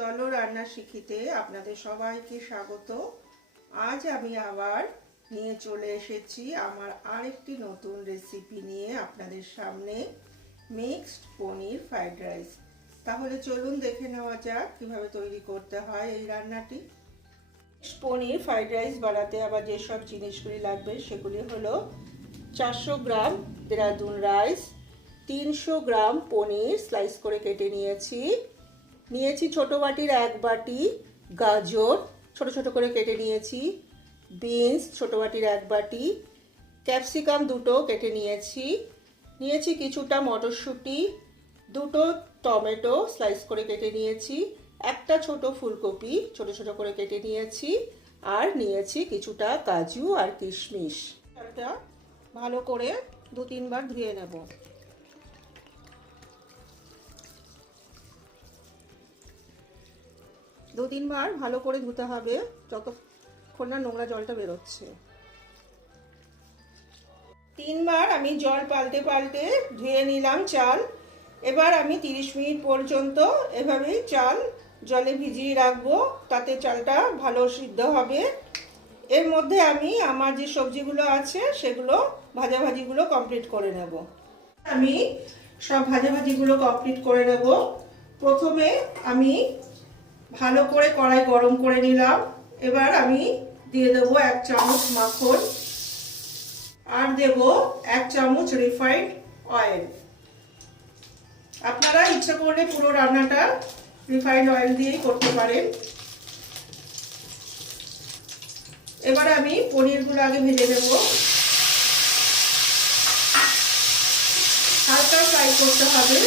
চলো রান্না শিখিতে আপনাদের সবাইকে স্বাগত। আজ আমি আবার নিয়ে চলে এসেছি আমার আরেকটি নতুন রেসিপি নিয়ে আপনাদের সামনে, মিক্সড পনির ফ্রাইড রাইস। তাহলে চলুন দেখে নেওয়া যাক কিভাবে তৈরি করতে হয় এই রান্নাটি। পনির ফ্রাইড রাইস বানাতে আবার যেসব জিনিসগুলি লাগবে সেগুলি হলো 400 গ্রাম দেরাদুন রাইস, 300 গ্রাম পনির স্লাইস করে কেটে নিয়েছি ছোট বাটির 1 বাটি গাজর ছোট ছোট করে কেটে বিনস ছোট বাটির 1 বাটি, ক্যাপসিকাম দুটো কেটে নিয়েছি কিছুটা মটরশুঁটি, দুটো টমেটো স্লাইস করে কেটে একটা ছোট ফুলকপি ছোট ছোট করে কেটে আর কিছুটা কাজু আর কিশমিশ। এটা ভালো করে 2-3 বার ধুয়ে নেব। দু তিনবার ভালো করে ধুতে হবে যতক্ষণ না নোংরা জলটা বেরোচ্ছে। 3 বার আমি জল পাল্টে পাল্টে ধুয়ে নিলাম চাল। এবার আমি 30 মিনিট পর্যন্ত এভাবেই চাল জলে ভিজিয়ে রাখবো, তাতে চালটা ভালো সিদ্ধ হবে। এর মধ্যে আমি আমার যে সবজিগুলো আছে সেগুলো ভাজাভাজিগুলো কমপ্লিট করে নেব। আমি সব ভাজাভাজিগুলো কমপ্লিট করে নেব। প্রথমে আমি ভালো করে কড়াই গরম করে নিলাম। এবার আমি দিয়ে দেবো 1 চামচ মাখন আর দেব 1 চামচ রিফাইন্ড অয়েল। আপনারা ইচ্ছা করলে পুরো রান্নাটা রিফাইন্ড অয়েল দিয়েই করতে পারেন। এবার আমি পনিরগুলো আগে ভেজে নেব। হালকা ফ্রাই করতে হবে।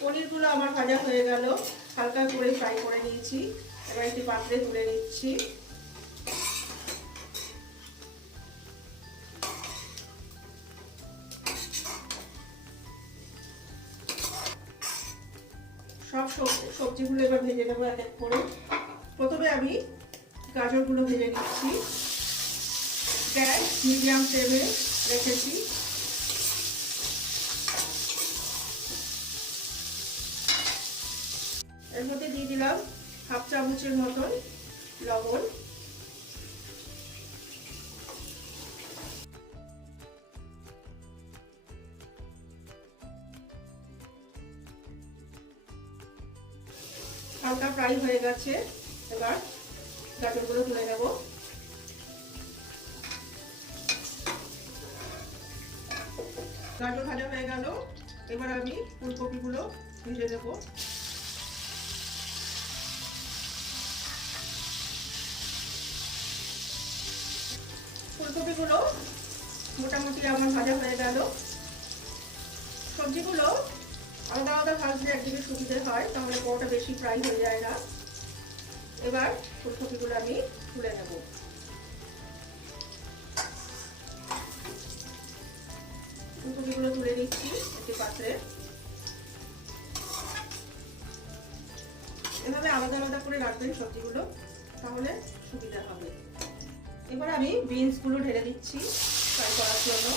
পনিরগুলো আমার ভাজা হয়ে গেল, হালকা করে ফ্রাই করে নিয়েছি। এবার একটি পাত্রে তুলে নিচ্ছি। সব সবজিগুলো এবার ভেজে নেবো এক এক করে। প্রথমে আমি গাজরগুলো ভেজে নিচ্ছি। গ্যাস মিডিয়াম ফ্লেমে রেখেছি। এর মধ্যে দিয়ে দিলাম 1/2 চামচের মতন লবণ, হালকা ফ্রাই হয়ে গেছে। এবার গাজরগুলো তুলে নেব। গাজর ভাজা হয়ে গেল। এবার আমি ফুলকপিগুলো ভেজে নেব। ফুলকপিগুলো মোটামুটি আমার ভাজা হয়ে গেল। সবজিগুলো আলাদা আলাদা ভাজলে একদিকে সুবিধে হয়, তাহলে পরোটা বেশি ফ্রাই হয়ে যায় না। এবার ফুলকপিগুলো আমি তুলে নেব। ফুলকপিগুলো তুলে নিচ্ছি একটি পাত্রে। এভাবে আলাদা আলাদা করে রাখবেন সবজিগুলো, তাহলে সুবিধা হবে। এবার আমি বিনসগুলো ঢেলে দিচ্ছি ফ্রাই করার জন্য।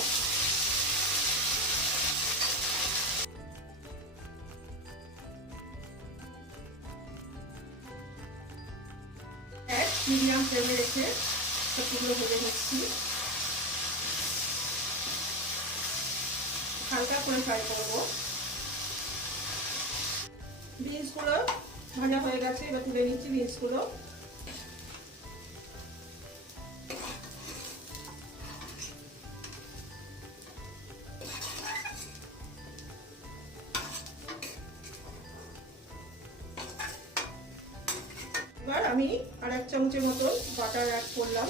মিডিয়াম ফ্লেমে রেখে সবজিগুলো ভেজে নিচ্ছি। হালকা করে ফ্রাই করব। বিনসগুলো ভাজা হয়ে গেছে, এবার তুলে নিচ্ছি বিনসগুলো। এবার আমি আর 1 চামচের মতো বাটার অ্যাড করলাম।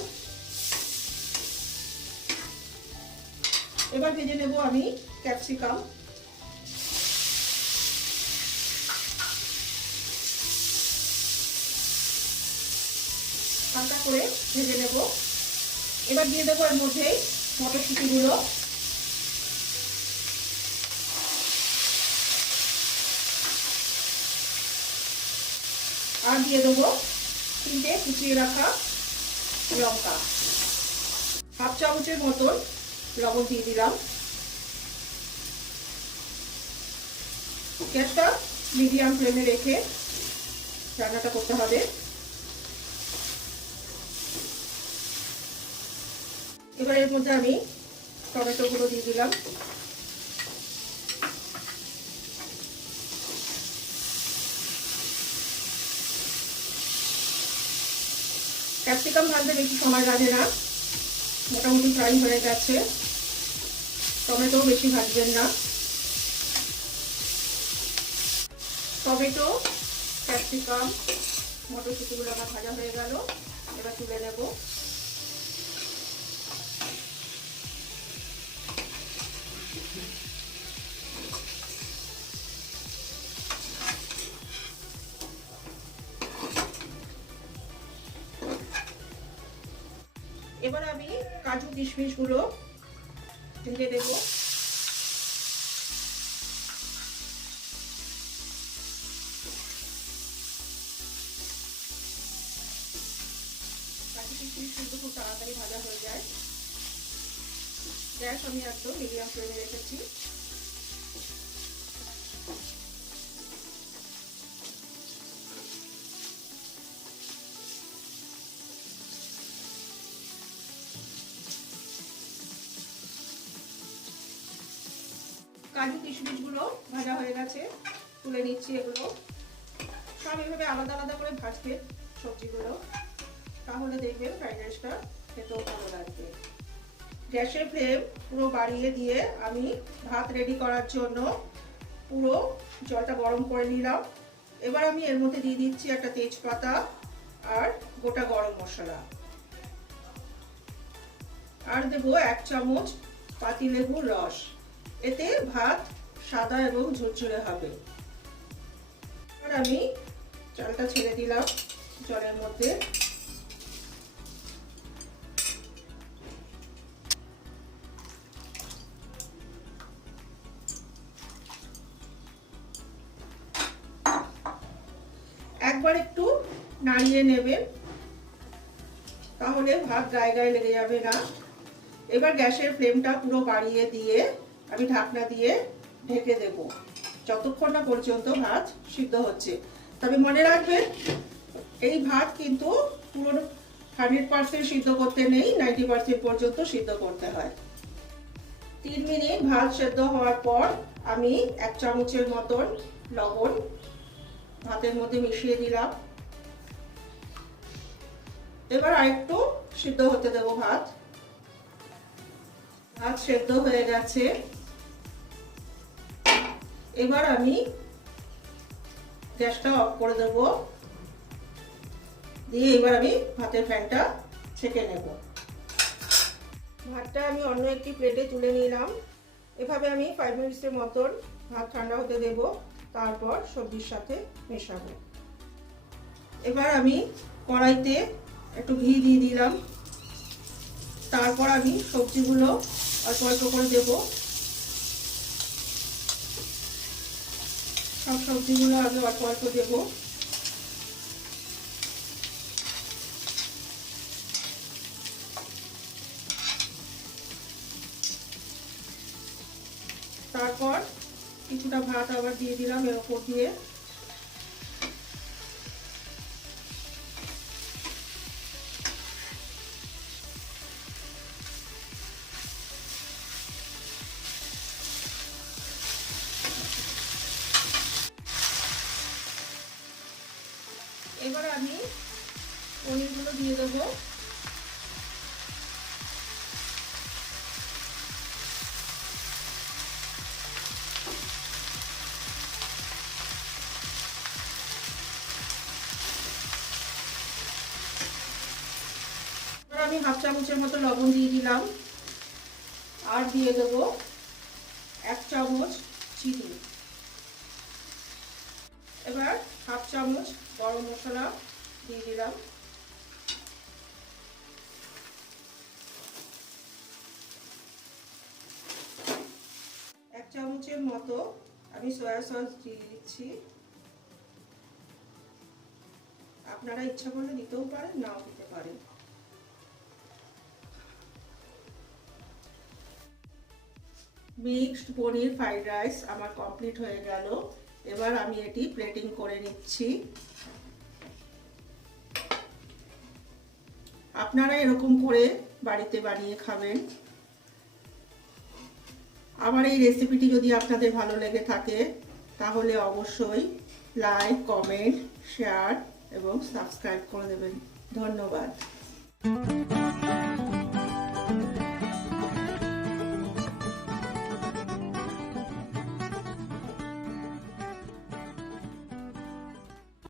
এবার ভেজে নেব আমি ক্যাপসিকাম। হালকা করে ভেজে নেব। এবার দিয়ে দেবো এর মধ্যে মটরশুঁটিগুলো। আর দিয়ে দেবো 3টে কুচিয়ে রাখা লঙ্কা। 1/2 চামচের মতন লবণ দিয়ে দিলাম। গ্যাসটা মিডিয়াম ফ্লেমে রেখে রান্নাটা করতে হবে। এবার এর মধ্যে আমি টমেটোগুলো দিয়ে দিলাম। ক্যাপসিকাম ভাজতে বেশি সময় লাগে না, মোটামুটি ফ্রাই হয়ে গেছে। টমেটো বেশি ভাজবেন না। টমেটো, ক্যাপসিকাম, মটরশুঁটিগুলো আমার ভাজা হয়ে গেল। এবার তুলে নেব। এবার আমি কাজু কিশমিশ গুলো ঢেলে দেব। কাজু কিশমিশ কিন্তু খুব তাড়াতাড়ি ভাজা হয়ে যায়। গ্যাস আমি একদম মিডিয়াম ফ্লেমে রেখেছি। কাজু কিশমিশ গুলো ভাজা হয়ে গেছে, তুলে নিচ্ছি। এগুলো সব এভাবে আলাদা আলাদা করে ভাজবে সবজিগুলো, তাহলে দেখবেন ফ্রাইড রাইসটা খেতেও ভালো লাগবে। গ্যাসের ফ্লেম পুরো বাড়িয়ে দিয়ে আমি ভাত রেডি করার জন্য পুরো জলটা গরম করে নিলাম। এবার আমি এর মধ্যে দিয়ে দিচ্ছি একটা তেজপাতা আর গোটা গরম মশলা, আর দেবো 1 চামচ পাতিলেবুর রস। এতে ভাত সাদা এবং ঝরঝরে হবে। আর আমি চালটা ছেড়ে দিলাম জলের মধ্যে। একবার একটু নাড়িয়ে নেবেন, তাহলে ভাত গায়ে গায়ে লেগে যাবে না। এবার গ্যাসের ফ্লেমটা পুরো বাড়িয়ে দিয়ে আমি ঢাকনা দিয়ে ঢেকে দেব যতক্ষণ না পর্যন্ত ভাত সিদ্ধ হচ্ছে। তবে মনে রাখবেন, এই ভাত কিন্তু পুরো 100% সিদ্ধ করতে নেই, 90% পর্যন্ত সিদ্ধ করতে হয়। 3 মিনিট ভাত সেদ্ধ হওয়ার পর আমি 1 চামচের মতন লবণ ভাতের মধ্যে মিশিয়ে দিলাম। এবার আরেকটু সিদ্ধ হতে দেব ভাত। ভাত সেদ্ধ হয়ে গেছে। এবার আমি গ্যাসটা অফ করে দেব, দিয়ে এবার আমি ভাতের ফ্যানটা ছেঁকে নেব। ভাতটা আমি অন্য একটি প্লেটে তুলে নিলাম। এভাবে আমি 5 মিনিটের মতন ভাত ঠান্ডা হতে দেব, তারপর সবজির সাথে মেশাবো। এবার আমি কড়াইতে একটু ঘি দিয়ে দিলাম। তারপর আমি সবজিগুলো অল্প অল্প করে দেব। সব সবজিগুলো আমি অল্প অল্প দেব। তারপর কিছুটা ভাত আবার দিয়ে দিলাম এর উপর দিয়ে। এবার আমি পনিরগুলো দিয়ে দেবো। আমি 1/2 চামচের মতো লবণ দিয়ে দিলাম, আর দিয়ে দেবো 1 চামচ চিনি। এবার 1/2 চামচ গরম মশলা দিয়ে দিলাম। এক চামচের মতো আমি সয়া সস দিয়ে দিচ্ছি। আপনারা ইচ্ছা করলে দিতেও পারেন, নাও দিতে পারেন। মিক্সড পনির ফ্রাইড রাইস আমার কমপ্লিট হয়ে গেল। এবার আমি এটি প্লেটিং করে নিচ্ছি। আপনারা এরকম করে বাড়িতে বানিয়ে খাবেন। আমার এই রেসিপিটি যদি আপনাদের ভালো লেগে থাকে তাহলে অবশ্যই লাইক, কমেন্ট, শেয়ার এবং সাবস্ক্রাইব করে দেবেন। ধন্যবাদ।